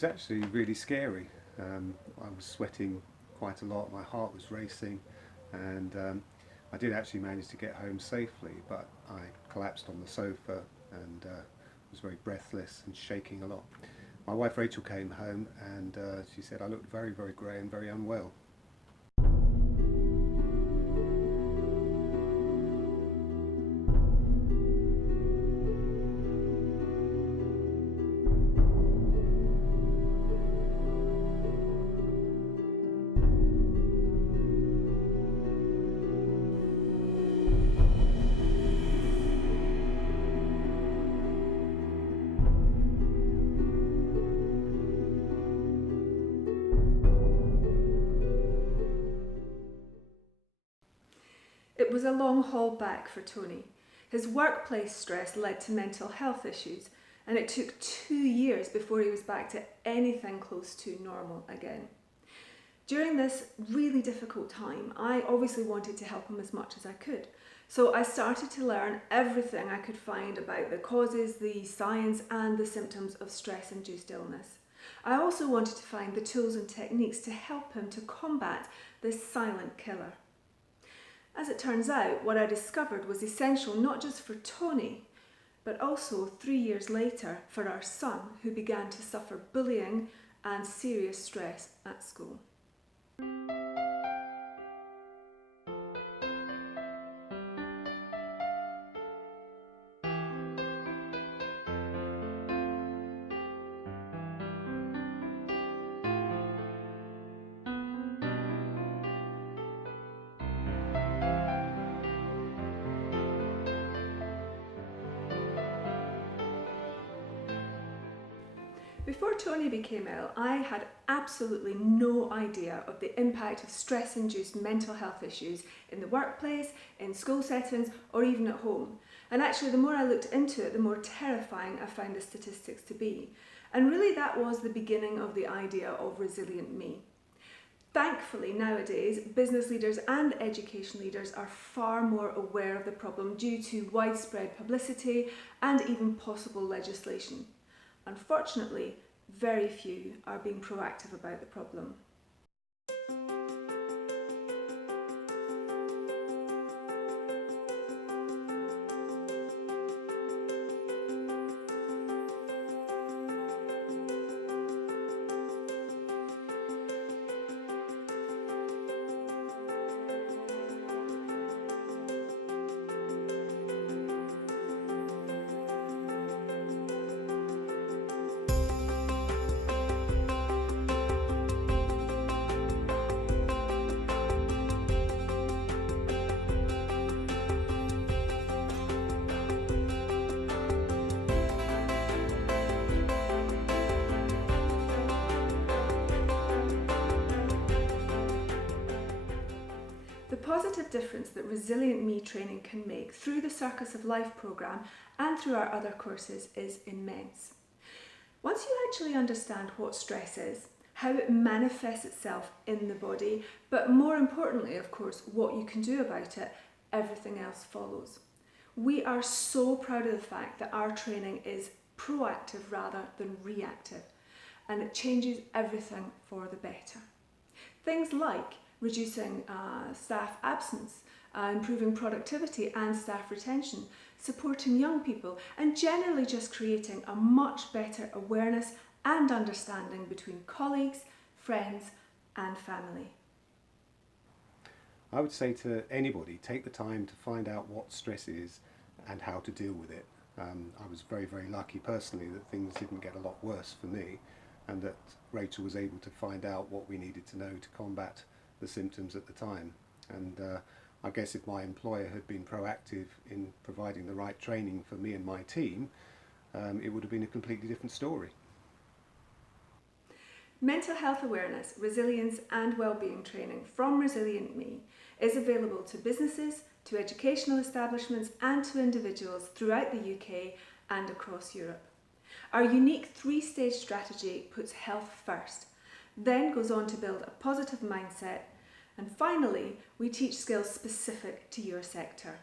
was actually really scary. I was sweating quite a lot, my heart was racing, and I did actually manage to get home safely, but I collapsed on the sofa and was very breathless and shaking a lot. My wife Rachel came home and she said I looked very, very grey and very unwell. It was a long haul back for Tony. His workplace stress led to mental health issues, and it took 2 years before he was back to anything close to normal again. During this really difficult time, I obviously wanted to help him as much as I could. So I started to learn everything I could find about the causes, the science, and the symptoms of stress-induced illness. I also wanted to find the tools and techniques to help him to combat this silent killer. As it turns out, what I discovered was essential not just for Tony, but also 3 years later for our son, who began to suffer bullying and serious stress at school. Before Tony became ill, I had absolutely no idea of the impact of stress-induced mental health issues in the workplace, in school settings, or even at home. And actually, the more I looked into it, the more terrifying I found the statistics to be. And really, that was the beginning of the idea of Resilient Me. Thankfully, nowadays, business leaders and education leaders are far more aware of the problem due to widespread publicity and even possible legislation. Unfortunately, very few are being proactive about the problem. The positive difference that Resilient Me training can make through the Circus of Life programme and through our other courses is immense. Once you actually understand what stress is, how it manifests itself in the body, but more importantly, of course, what you can do about it, everything else follows. We are so proud of the fact that our training is proactive rather than reactive, and it changes everything for the better. Things like reducing staff absence, improving productivity and staff retention, supporting young people, and generally just creating a much better awareness and understanding between colleagues, friends and family. I would say to anybody, take the time to find out what stress is and how to deal with it. I was very, very lucky personally that things didn't get a lot worse for me, and that Rachel was able to find out what we needed to know to combat the symptoms at the time. And I guess if my employer had been proactive in providing the right training for me and my team, it would have been a completely different story. Mental health awareness, resilience and wellbeing training from Resilient Me is available to businesses, to educational establishments and to individuals throughout the UK and across Europe. Our unique 3-stage strategy puts health first, then goes on to build a positive mindset, and finally we teach skills specific to your sector.